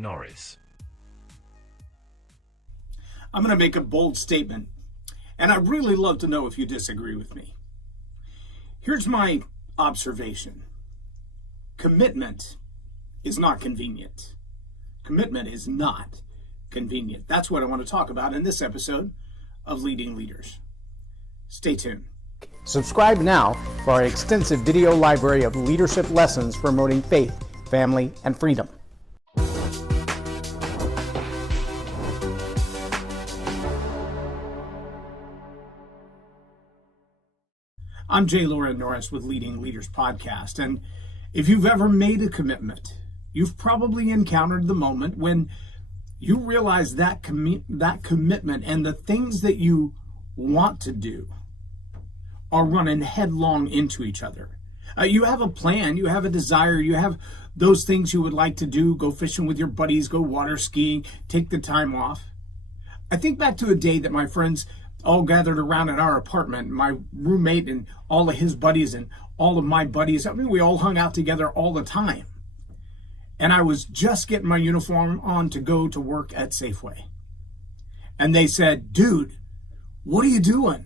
Loren Norris. I'm going to make a bold statement, and I'd really love to know if you disagree with me. Here's my observation. Commitment is not convenient. Commitment is not convenient. That's what I want to talk about in this episode of Leading Leaders. Stay tuned. Subscribe now for our extensive video library of leadership lessons promoting faith, family, and freedom. I'm J Loren Norris with Leading Leaders Podcast, and if you've ever made a commitment, you've probably encountered the moment when you realize that commitment and the things that you want to do are running headlong into each other. You have a plan, you have a desire, you have those things you would like to do, go fishing with your buddies, go water skiing, take the time off. I think back to a day that my friends all gathered around at our apartment, my roommate and all of his buddies and all of my buddies. I mean, we all hung out together all the time. And I was just getting my uniform on to go to work at Safeway. And they said, "Dude, what are you doing?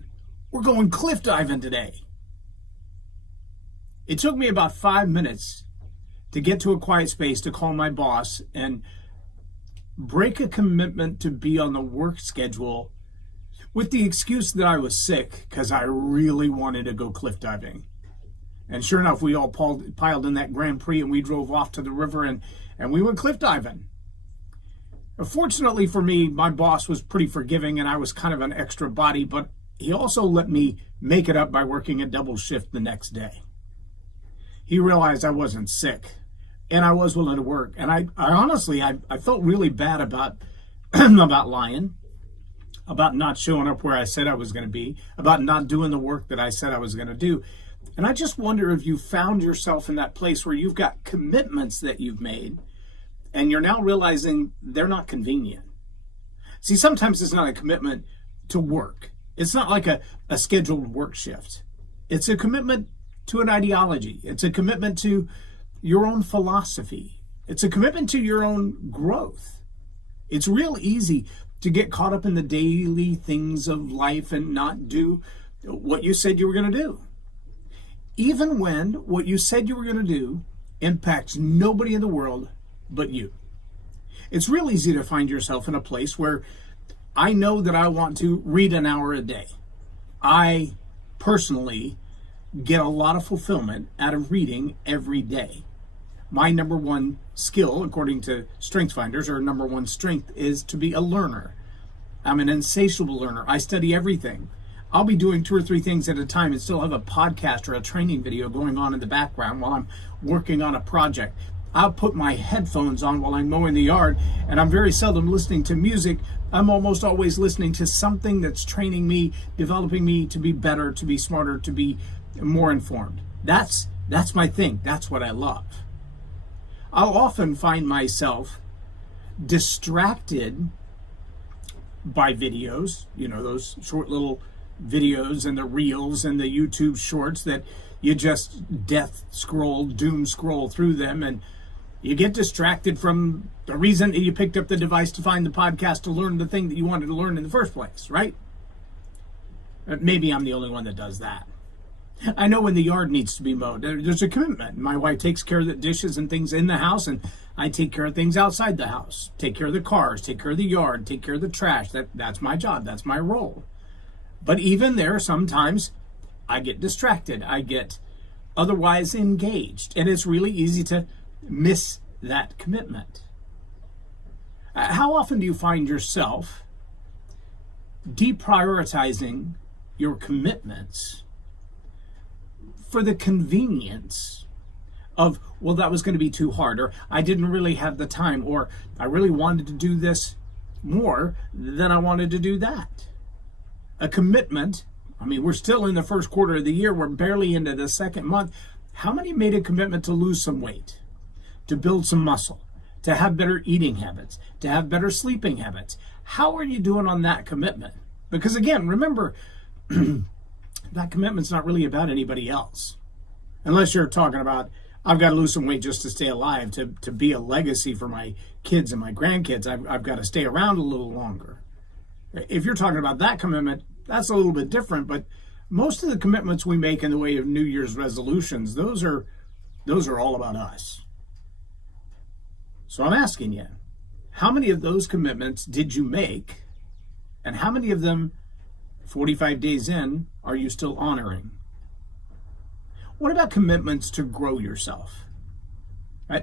We're going cliff diving today." It took me about 5 minutes to get to a quiet space to call my boss and break a commitment to be on the work schedule with the excuse that I was sick because I really wanted to go cliff diving. And sure enough, we all piled in that Grand Prix and we drove off to the river and we went cliff diving. Fortunately for me, my boss was pretty forgiving and I was kind of an extra body, but he also let me make it up by working a double shift the next day. He realized I wasn't sick and I was willing to work. And I honestly felt really bad about lying, about not showing up where I said I was going to be, about not doing the work that I said I was going to do. And I just wonder if you found yourself in that place where you've got commitments that you've made and you're now realizing they're not convenient. See, sometimes it's not a commitment to work. It's not like a scheduled work shift. It's a commitment to an ideology. It's a commitment to your own philosophy. It's a commitment to your own growth. It's real easy to get caught up in the daily things of life and not do what you said you were going to do. Even when what you said you were going to do impacts nobody in the world but you. It's real easy to find yourself in a place where I know that I want to read an hour a day. I personally get a lot of fulfillment out of reading every day. My number one skill, according to StrengthsFinders, or number one strength, is to be a learner. I'm an insatiable learner. I study everything. I'll be doing 2 or 3 things at a time and still have a podcast or a training video going on in the background while I'm working on a project. I'll put my headphones on while I'm mowing the yard, and I'm very seldom listening to music. I'm almost always listening to something that's training me, developing me to be better, to be smarter, to be more informed. That's my thing. That's what I love. I'll often find myself distracted by videos, those short little videos and the reels and the YouTube shorts that you just doom scroll through them, and you get distracted from the reason that you picked up the device to find the podcast to learn the thing that you wanted to learn in the first place, right? Maybe I'm the only one that does that. I know when the yard needs to be mowed. There's a commitment. My wife takes care of the dishes and things in the house, and I take care of things outside the house. Take care of the cars, take care of the yard, take care of the trash. That's my job. That's my role. But even there, sometimes I get distracted. I get otherwise engaged, and it's really easy to miss that commitment. How often do you find yourself deprioritizing your commitments for the convenience of, well, that was going to be too hard, or I didn't really have the time, or I really wanted to do this more than I wanted to do that? A commitment, we're still in the first quarter of the year, we're barely into the second month. How many made a commitment to lose some weight, to build some muscle, to have better eating habits, to have better sleeping habits? How are you doing on that commitment? Because again, remember, that commitment's not really about anybody else. Unless you're talking about I've got to lose some weight just to stay alive, to be a legacy for my kids and my grandkids. I've got to stay around a little longer. If you're talking about that commitment, that's a little bit different, but most of the commitments we make in the way of New Year's resolutions, those are all about us. So I'm asking you, how many of those commitments did you make, and how many of them, 45 days in, are you still honoring? What about commitments to grow yourself?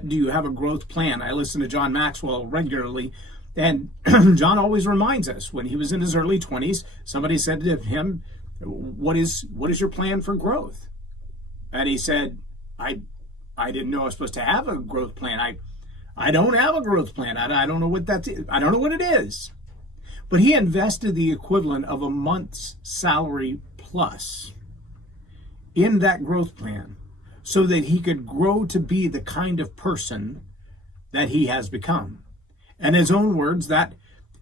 Do you have a growth plan? I listen to John Maxwell regularly, and John always reminds us, when he was in his early 20s, somebody said to him, what is your plan for growth? And he said, I didn't know I was supposed to have a growth plan. I don't have a growth plan. I don't know what that is. I don't know what it is. But he invested the equivalent of a month's salary plus in that growth plan so that he could grow to be the kind of person that he has become. In his own words, that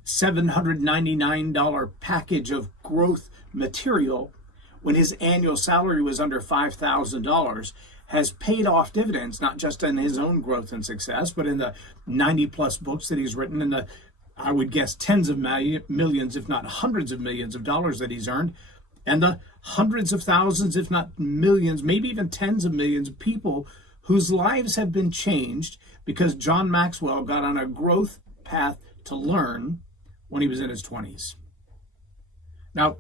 $799 package of growth material, when his annual salary was under $5,000, has paid off dividends, not just in his own growth and success, but in the 90 plus books that he's written, and the, I would guess, tens of millions, if not hundreds of millions of dollars that he's earned, and the hundreds of thousands, if not millions, maybe even tens of millions of people whose lives have been changed because John Maxwell got on a growth path to learn when he was in his 20s. Now,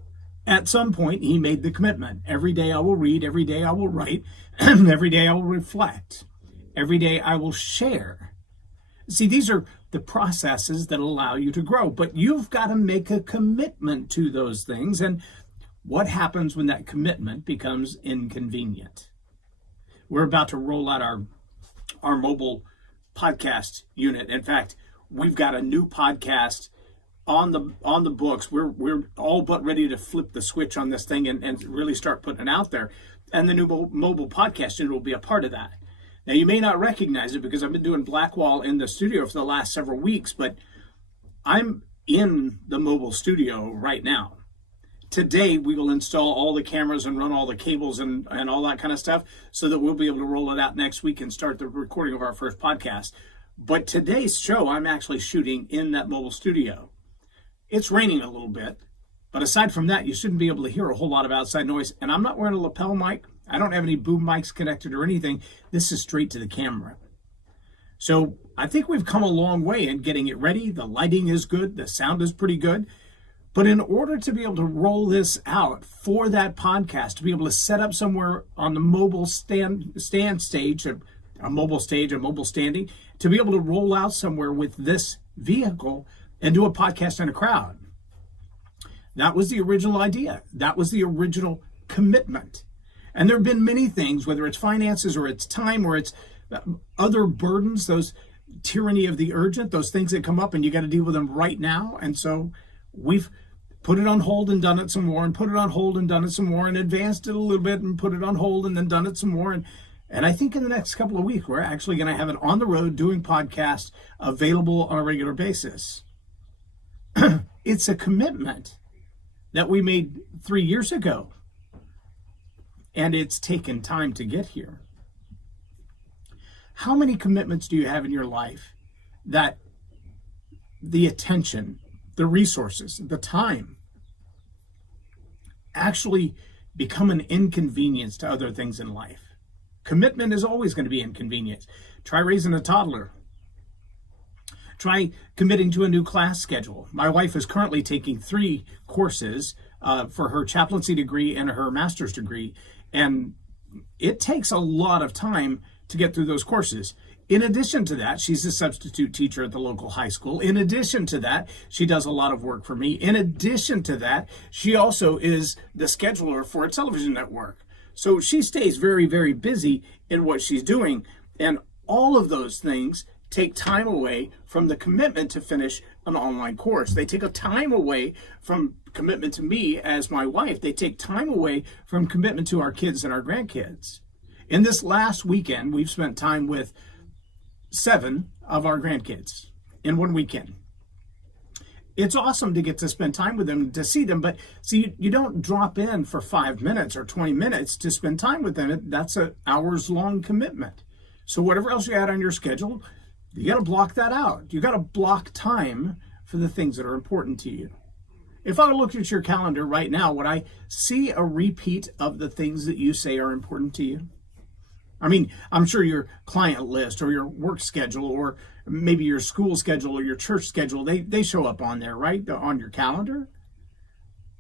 at some point, he made the commitment. Every day I will read, every day I will write, every day I will reflect, every day I will share. See, these are the processes that allow you to grow, but you've got to make a commitment to those things. And what happens when that commitment becomes inconvenient? We're about to roll out our mobile podcast unit. In fact, we've got a new podcast on the books. We're all but ready to flip the switch on this thing and really start putting it out there. And the new mobile podcast unit will be a part of that. Now, you may not recognize it because I've been doing Blackwall in the studio for the last several weeks, but I'm in the mobile studio right now. Today, we will install all the cameras and run all the cables and all that kind of stuff so that we'll be able to roll it out next week and start the recording of our first podcast. But today's show, I'm actually shooting in that mobile studio. It's raining a little bit, but aside from that, you shouldn't be able to hear a whole lot of outside noise. And I'm not wearing a lapel mic. I don't have any boom mics connected or anything. This is straight to the camera. So I think we've come a long way in getting it ready. The lighting is good. The sound is pretty good. But in order to be able to roll this out for that podcast, to be able to set up somewhere on the mobile stand stage, a mobile standing, to be able to roll out somewhere with this vehicle and do a podcast in a crowd. That was the original idea. That was the original commitment. And there have been many things, whether it's finances or it's time or it's other burdens, those tyranny of the urgent, those things that come up and you got to deal with them right now. And so we've put it on hold and done it some more and put it on hold and done it some more and advanced it a little bit and put it on hold and then done it some more. And I think in the next couple of weeks, we're actually going to have it on the road doing podcasts available on a regular basis. It's a commitment that we made 3 years ago. And it's taken time to get here. How many commitments do you have in your life that the attention, the resources, the time actually become an inconvenience to other things in life? Commitment is always going to be inconvenience. Try raising a toddler. Try committing to a new class schedule. My wife is currently taking 3 courses for her chaplaincy degree and her master's degree. And it takes a lot of time to get through those courses. In addition to that, she's a substitute teacher at the local high school. In addition to that, she does a lot of work for me. In addition to that, she also is the scheduler for a television network. So she stays very, very busy in what she's doing. And all of those things take time away from the commitment to finish an online course. They take a time away from commitment to me as my wife. They take time away from commitment to our kids and our grandkids. In this last weekend, we've spent time with 7 of our grandkids in one weekend. It's awesome to get to spend time with them, to see them, but see, you don't drop in for 5 minutes or 20 minutes to spend time with them. That's an hours-long commitment. So whatever else you add on your schedule, you got to block that out. You got to block time for the things that are important to you. If I looked at your calendar right now, would I see a repeat of the things that you say are important to you? I mean, I'm sure your client list or your work schedule or maybe your school schedule or your church schedule, they show up on there, right? On your calendar.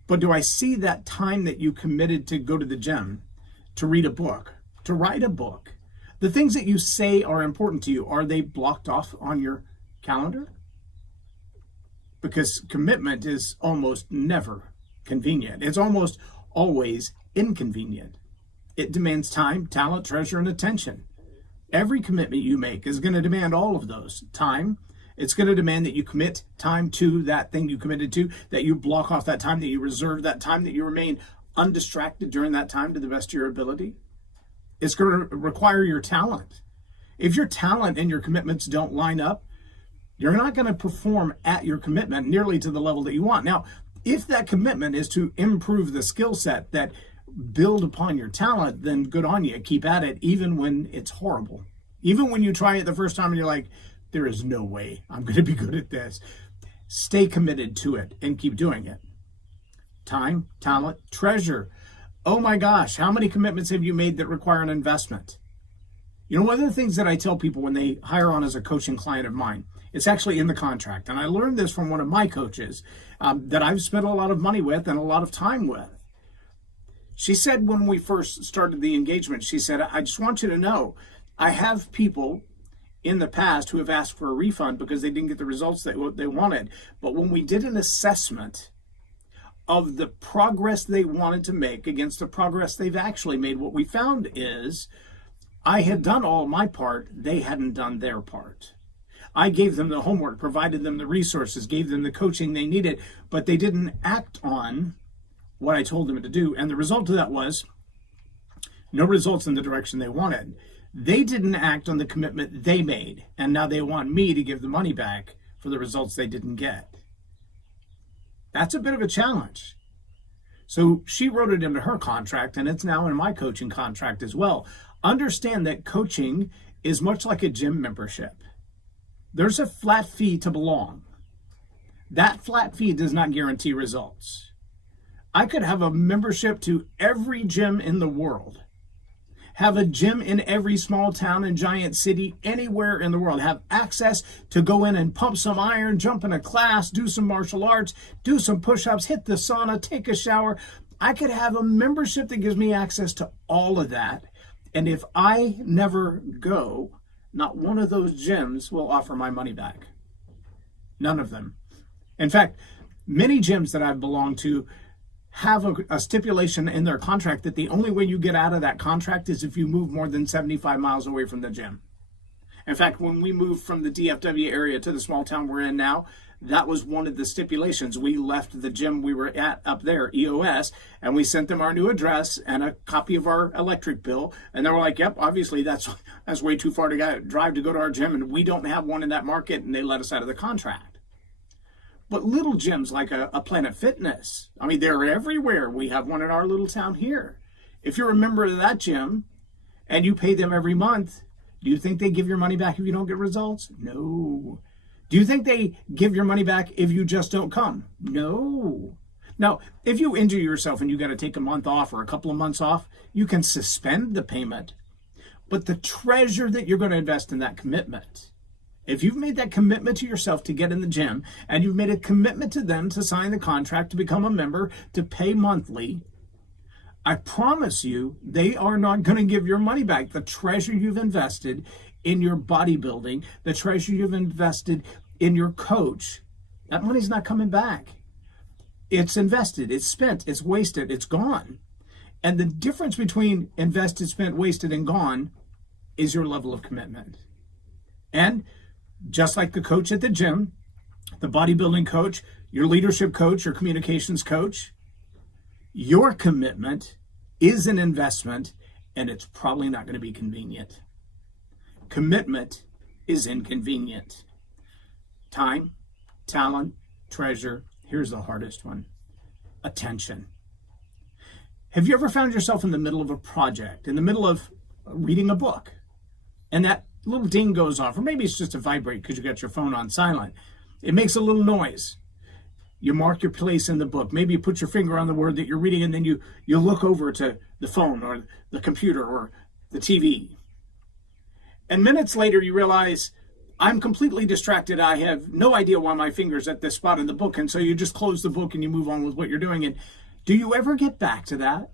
But do I see that time that you committed to go to the gym, to read a book, to write a book? The things that you say are important to you, are they blocked off on your calendar? Because commitment is almost never convenient. It's almost always inconvenient. It demands time, talent, treasure, and attention. Every commitment you make is going to demand all of those. Time, it's going to demand that you commit time to that thing you committed to, that you block off that time, that you reserve that time, that you remain undistracted during that time to the best of your ability. It's going to require your talent. If your talent and your commitments don't line up, you're not going to perform at your commitment nearly to the level that you want. Now, if that commitment is to improve the skill set that build upon your talent, then good on you. Keep at it, even when it's horrible. Even when you try it the first time and you're like, there is no way I'm going to be good at this. Stay committed to it and keep doing it. Time, talent, treasure. Oh my gosh, how many commitments have you made that require an investment? You know, one of the things that I tell people when they hire on as a coaching client of mine, it's actually in the contract. And I learned this from one of my coaches that I've spent a lot of money with and a lot of time with. She said when we first started the engagement, she said, I just want you to know, I have people in the past who have asked for a refund because they didn't get the results that they wanted. But when we did an assessment of the progress they wanted to make against the progress they've actually made, what we found is I had done all my part, they hadn't done their part. I gave them the homework, provided them the resources, gave them the coaching they needed, but they didn't act on what I told them to do. And the result of that was no results in the direction they wanted. They didn't act on the commitment they made, and now they want me to give the money back for the results they didn't get. That's a bit of a challenge. So she wrote it into her contract, and it's now in my coaching contract as well. Understand that coaching is much like a gym membership. There's a flat fee to belong. That flat fee does not guarantee results. I could have a membership to every gym in the world, have a gym in every small town and giant city anywhere in the world, have access to go in and pump some iron, jump in a class, do some martial arts, do some push-ups, hit the sauna, take a shower. I could have a membership that gives me access to all of that. And if I never go, not one of those gyms will offer my money back. None of them. In fact, many gyms that I've belonged to have a stipulation in their contract that the only way you get out of that contract is if you move more than 75 miles away from the gym. In fact, when we moved from the DFW area to the small town we're in now, that was one of the stipulations. We left the gym we were at up there, EOS, and we sent them our new address and a copy of our electric bill. And they were like, yep, obviously that's way too far to drive to go to our gym, and we don't have one in that market, and they let us out of the contract. But little gyms like a Planet Fitness, I mean, they're everywhere. We have one in our little town here. If you're a member of that gym and you pay them every month, do you think they give your money back if you don't get results? No. Do you think they give your money back if you just don't come? No. Now, if you injure yourself and you got to take a month off or a couple of months off, you can suspend the payment. But the treasure that you're going to invest in that commitment, if you've made that commitment to yourself to get in the gym, and you've made a commitment to them to sign the contract, to become a member, to pay monthly, I promise you, they are not going to give your money back. The treasure you've invested in your bodybuilding, the treasure you've invested in your coach, that money's not coming back. It's invested, it's spent, it's wasted, it's gone. And the difference between invested, spent, wasted, and gone is your level of commitment. And just like the coach at the gym, the bodybuilding coach, your leadership coach, your communications coach, your commitment is an investment, and it's probably not going to be convenient. Commitment is inconvenient. Time, talent, treasure. Here's the hardest one. Attention. Have you ever found yourself in the middle of a project, in the middle of reading a book, and that little ding goes off, or maybe it's just a vibrate because you got your phone on silent. It makes a little noise. You mark your place in the book. Maybe you put your finger on the word that you're reading, and then you look over to the phone or the computer or the TV. And minutes later, you realize, I'm completely distracted. I have no idea why my finger's at this spot in the book. And so you just close the book and you move on with what you're doing. And do you ever get back to that?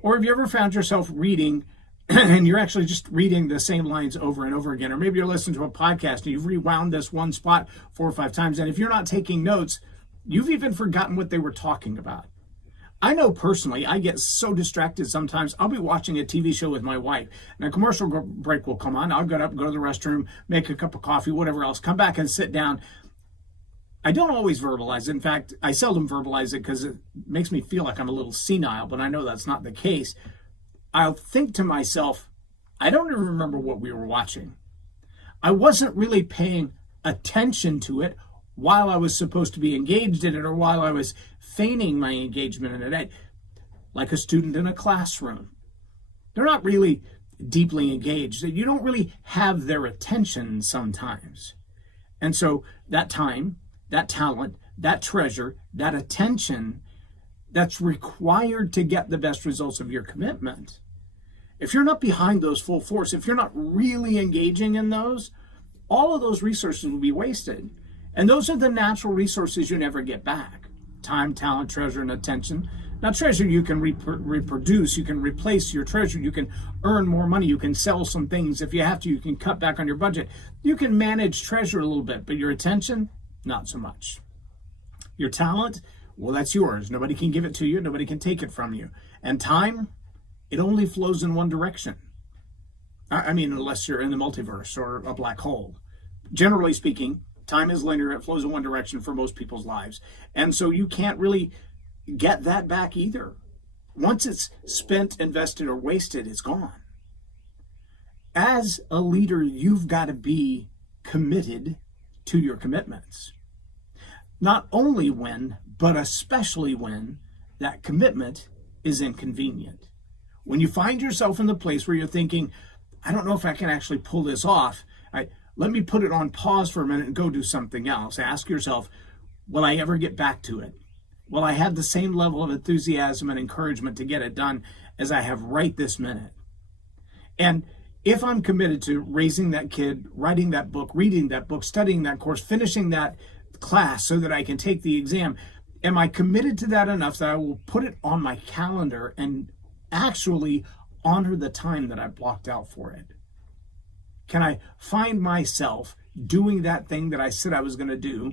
Or have you ever found yourself reading and you're actually just reading the same lines over and over again? Or maybe you're listening to a podcast and you've rewound this one spot 4 or 5 times. And if you're not taking notes, you've even forgotten what they were talking about. I know personally, I get so distracted sometimes. I'll be watching a TV show with my wife, and a commercial break will come on. I'll get up, go to the restroom, make a cup of coffee, whatever else, come back and sit down. I don't always verbalize it. In fact, I seldom verbalize it because it makes me feel like I'm a little senile, but I know that's not the case. I'll think to myself, I don't even remember what we were watching. I wasn't really paying attention to it while I was supposed to be engaged in it, or while I was feigning my engagement in it, like a student in a classroom. They're not really deeply engaged. You don't really have their attention sometimes. And so that time, that talent, that treasure, that attention that's required to get the best results of your commitment, if you're not behind those full force, if you're not really engaging in those, all of those resources will be wasted. And those are the natural resources you never get back. Time, talent, treasure, and attention. Now, treasure you can reproduce. You can replace your treasure. You can earn more money. You can sell some things. If you have to, you can cut back on your budget. You can manage treasure a little bit, but your attention, not so much. Your talent, well, that's yours. Nobody can give it to you. Nobody can take it from you. And time, it only flows in one direction. I mean, unless you're in the multiverse or a black hole. Generally speaking, time is linear. It flows in one direction for most people's lives. And so you can't really get that back either. Once it's spent, invested, or wasted, it's gone. As a leader, you've got to be committed to your commitments. Not only when, but especially when that commitment is inconvenient. When you find yourself in the place where you're thinking, I don't know if I can actually pull this off. Let me put it on pause for a minute and go do something else. Ask yourself, will I ever get back to it? Will I have the same level of enthusiasm and encouragement to get it done as I have right this minute? And if I'm committed to raising that kid, writing that book, reading that book, studying that course, finishing that class so that I can take the exam, am I committed to that enough that I will put it on my calendar and actually honor the time that I blocked out for it? Can I find myself doing that thing that I said I was going to do,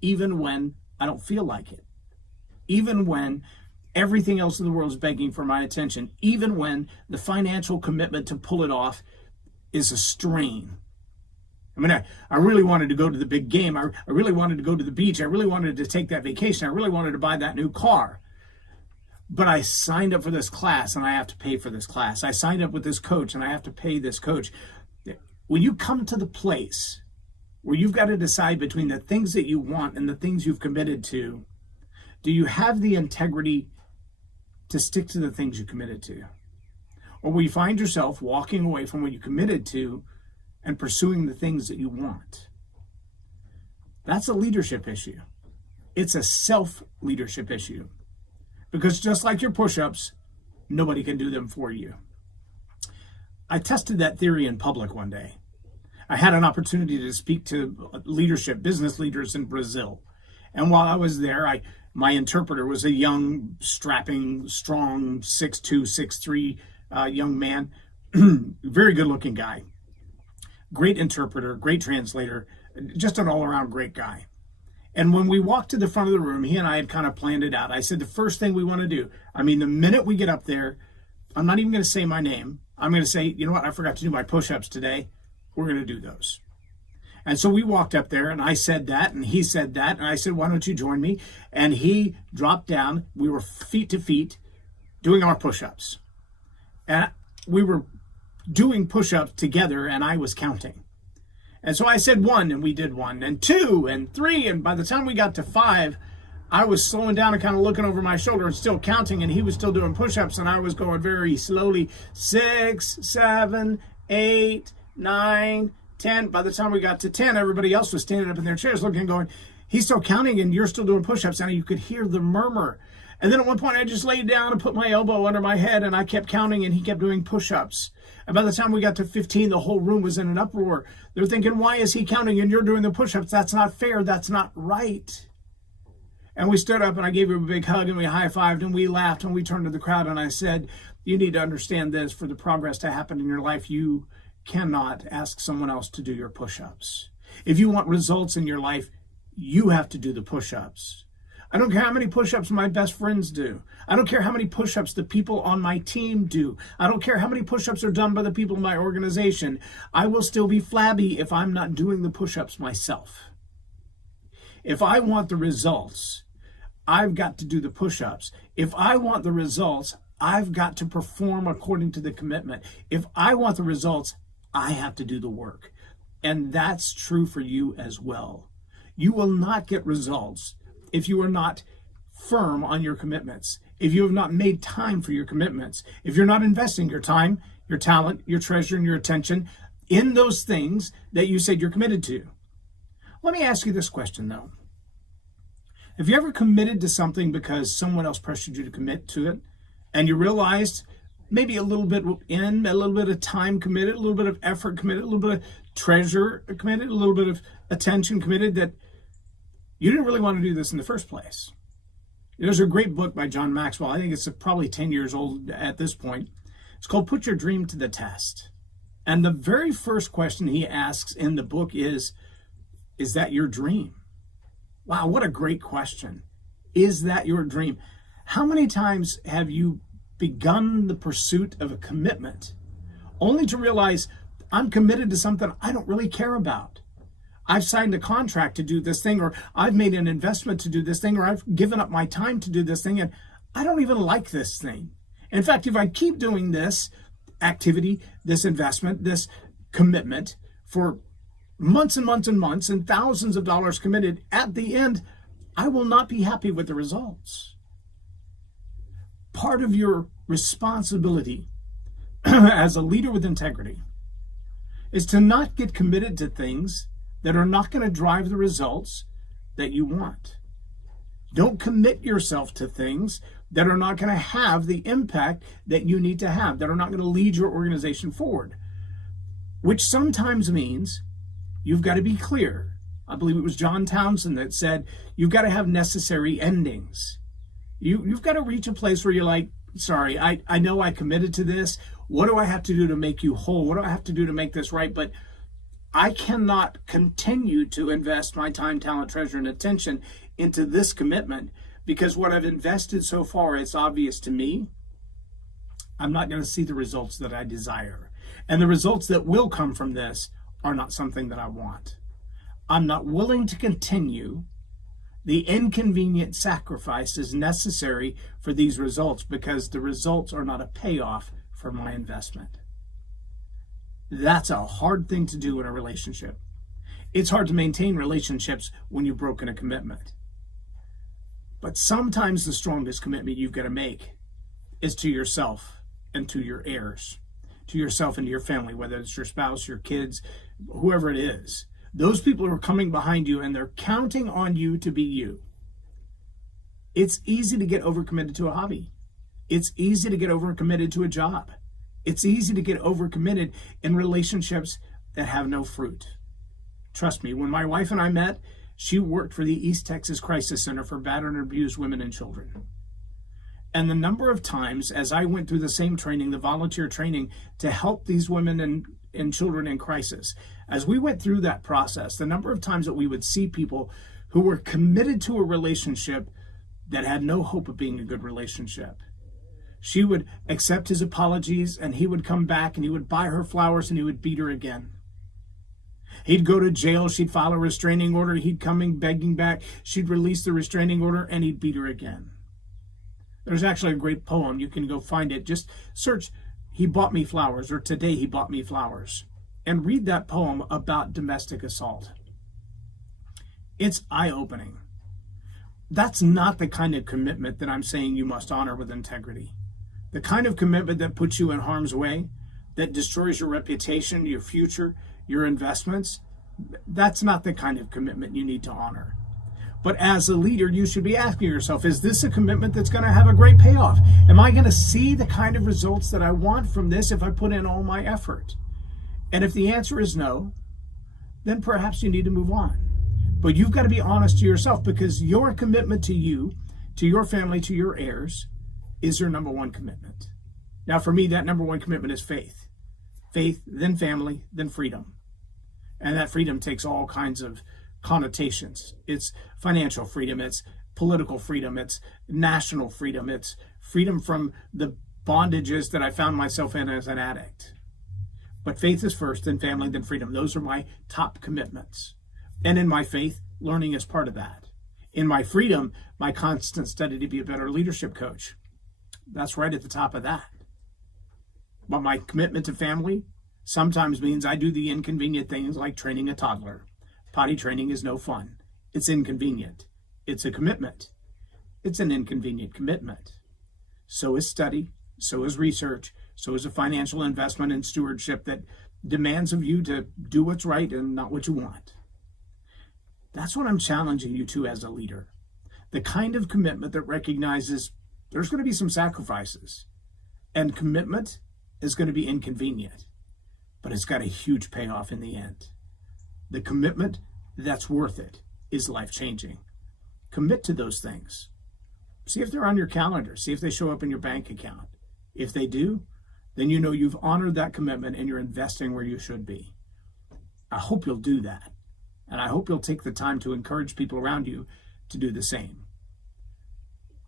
even when I don't feel like it? Even when everything else in the world is begging for my attention? Even when the financial commitment to pull it off is a strain? I mean, I really wanted to go to the big game. I really wanted to go to the beach. I really wanted to take that vacation. I really wanted to buy that new car. But I signed up for this class and I have to pay for this class. I signed up with this coach and I have to pay this coach. When you come to the place where you've got to decide between the things that you want and the things you've committed to, do you have the integrity to stick to the things you committed to? Or will you find yourself walking away from what you committed to and pursuing the things that you want? That's a leadership issue. It's a self-leadership issue. Because just like your push-ups, nobody can do them for you. I tested that theory in public one day. I had an opportunity to speak to leadership, business leaders in Brazil. And while I was there, my interpreter was a young, strapping, strong, 6'2", 6'3" young man. Very good-looking guy. Great interpreter, great translator, just an all-around great guy. And when we walked to the front of the room, he and I had kind of planned it out. I said, the first thing we want to do, the minute we get up there, I'm not even going to say my name. I'm going to say, you know what, I forgot to do my push-ups today. We're going to do those. And so we walked up there, and I said that, and he said that, and I said, why don't you join me? And he dropped down. We were feet to feet doing our push-ups. And we were doing push-ups together, and I was counting. And so I said 1, and we did 1, and 2, and 3, and by the time we got to 5, I was slowing down and kind of looking over my shoulder and still counting, and he was still doing push-ups, and I was going very slowly. 6, 7, 8, 9, 10. By the time we got to 10, everybody else was standing up in their chairs looking and going, he's still counting and you're still doing push-ups. And you could hear the murmur. And then at one point I just laid down and put my elbow under my head and I kept counting and he kept doing push-ups. And by the time we got to 15, the whole room was in an uproar. They're thinking, why is he counting and you're doing the push-ups? That's not fair. That's not right. And we stood up and I gave him a big hug and we high-fived and we laughed and we turned to the crowd and I said, you need to understand this. For the progress to happen in your life, you cannot ask someone else to do your push-ups. If you want results in your life, you have to do the push-ups. I don't care how many push-ups my best friends do. I don't care how many push-ups the people on my team do. I don't care how many push-ups are done by the people in my organization. I will still be flabby if I'm not doing the push-ups myself. If I want the results, I've got to do the push-ups. If I want the results, I've got to perform according to the commitment. If I want the results, I have to do the work. And that's true for you as well. You will not get results if you are not firm on your commitments, if you have not made time for your commitments, if you're not investing your time, your talent, your treasure, and your attention in those things that you said you're committed to. Let me ask you this question, though. Have you ever committed to something because someone else pressured you to commit to it, and you realized maybe a little bit of time committed, a little bit of effort committed, a little bit of treasure committed, a little bit of attention committed, that you didn't really want to do this in the first place? There's a great book by John Maxwell. I think it's probably 10 years old at this point. It's called Put Your Dream to the Test. And the very first question he asks in the book is that your dream? Wow, what a great question. Is that your dream? How many times have you begun the pursuit of a commitment only to realize I'm committed to something I don't really care about? I've signed a contract to do this thing, or I've made an investment to do this thing, or I've given up my time to do this thing, and I don't even like this thing. In fact, if I keep doing this activity, this investment, this commitment for months and months and months and thousands of dollars committed, at the end, I will not be happy with the results. Part of your responsibility as a leader with integrity is to not get committed to things that are not going to drive the results that you want. Don't commit yourself to things that are not going to have the impact that you need to have, that are not going to lead your organization forward, which sometimes means you've got to be clear. I believe it was John Townsend that said, you've got to have necessary endings. You've got to reach a place where you're like, sorry, I know I committed to this. What do I have to do to make you whole? What do I have to do to make this right? But I cannot continue to invest my time, talent, treasure, and attention into this commitment because what I've invested so far, it's obvious to me, I'm not going to see the results that I desire. And the results that will come from this are not something that I want. I'm not willing to continue the inconvenient sacrifices necessary for these results because the results are not a payoff for my investment. That's a hard thing to do in a relationship. It's hard to maintain relationships when you've broken a commitment. But sometimes the strongest commitment you've got to make is to yourself and to your heirs, to yourself and to your family, whether it's your spouse, your kids, whoever it is. Those people are coming behind you and they're counting on you to be you. It's easy to get overcommitted to a hobby. It's easy to get overcommitted to a job. It's easy to get overcommitted in relationships that have no fruit. Trust me, when my wife and I met, she worked for the East Texas Crisis Center for battered and abused women and children. And the number of times as I went through the same training, the volunteer training, to help these women and children in crisis, as we went through that process, the number of times that we would see people who were committed to a relationship that had no hope of being a good relationship. She would accept his apologies and he would come back and he would buy her flowers and he would beat her again. He'd go to jail, she'd file a restraining order, he'd come begging back, she'd release the restraining order and he'd beat her again. There's actually a great poem, you can go find it. Just search, "He Bought Me Flowers" or "Today He Bought Me Flowers," and read that poem about domestic assault. It's eye-opening. That's not the kind of commitment that I'm saying you must honor with integrity. The kind of commitment that puts you in harm's way, that destroys your reputation, your future, your investments, that's not the kind of commitment you need to honor. But as a leader, you should be asking yourself, is this a commitment that's going to have a great payoff? Am I going to see the kind of results that I want from this if I put in all my effort? And if the answer is no, then perhaps you need to move on. But you've got to be honest to yourself, because your commitment to you, to your family, to your heirs is your number one commitment. Now, for me, that number one commitment is faith. Faith, then family, then freedom. And that freedom takes all kinds of connotations. It's financial freedom, it's political freedom, it's national freedom, it's freedom from the bondages that I found myself in as an addict. But faith is first, then family, then freedom. Those are my top commitments. And in my faith, learning is part of that. In my freedom, my constant study to be a better leadership coach. That's right at the top of that. But my commitment to family sometimes means I do the inconvenient things like training a toddler. Potty training is no fun. It's inconvenient. It's a commitment. It's an inconvenient commitment. So is study, so is research, so is a financial investment and stewardship that demands of you to do what's right and not what you want. That's what I'm challenging you to as a leader. The kind of commitment that recognizes there's going to be some sacrifices, and commitment is going to be inconvenient, but it's got a huge payoff in the end. The commitment that's worth it is life-changing. Commit to those things. See if they're on your calendar. See if they show up in your bank account. If they do, then you know you've honored that commitment and you're investing where you should be. I hope you'll do that. And I hope you'll take the time to encourage people around you to do the same.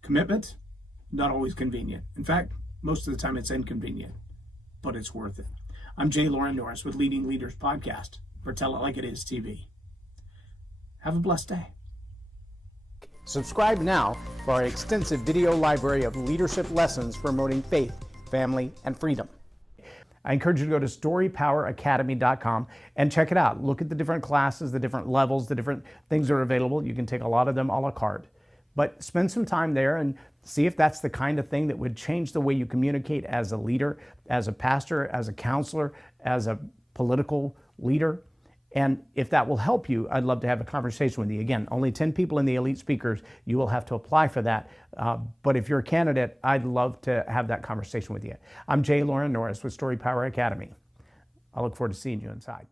Commitment, not always convenient. In fact, most of the time it's inconvenient, but it's worth it. I'm J Loren Norris with Leading Leaders Podcast for Tell It Like It Is TV. Have a blessed day. Subscribe now for our extensive video library of leadership lessons promoting faith, family, and freedom. I encourage you to go to storypoweracademy.com and check it out. Look at the different classes, the different levels, the different things that are available. You can take a lot of them a la carte. But spend some time there and see if that's the kind of thing that would change the way you communicate as a leader, as a pastor, as a counselor, as a political leader. And if that will help you, I'd love to have a conversation with you. Again, only 10 people in the elite speakers. You will have to apply for that. But if you're a candidate, I'd love to have that conversation with you. I'm J Loren Norris with Story Power Academy. I look forward to seeing you inside.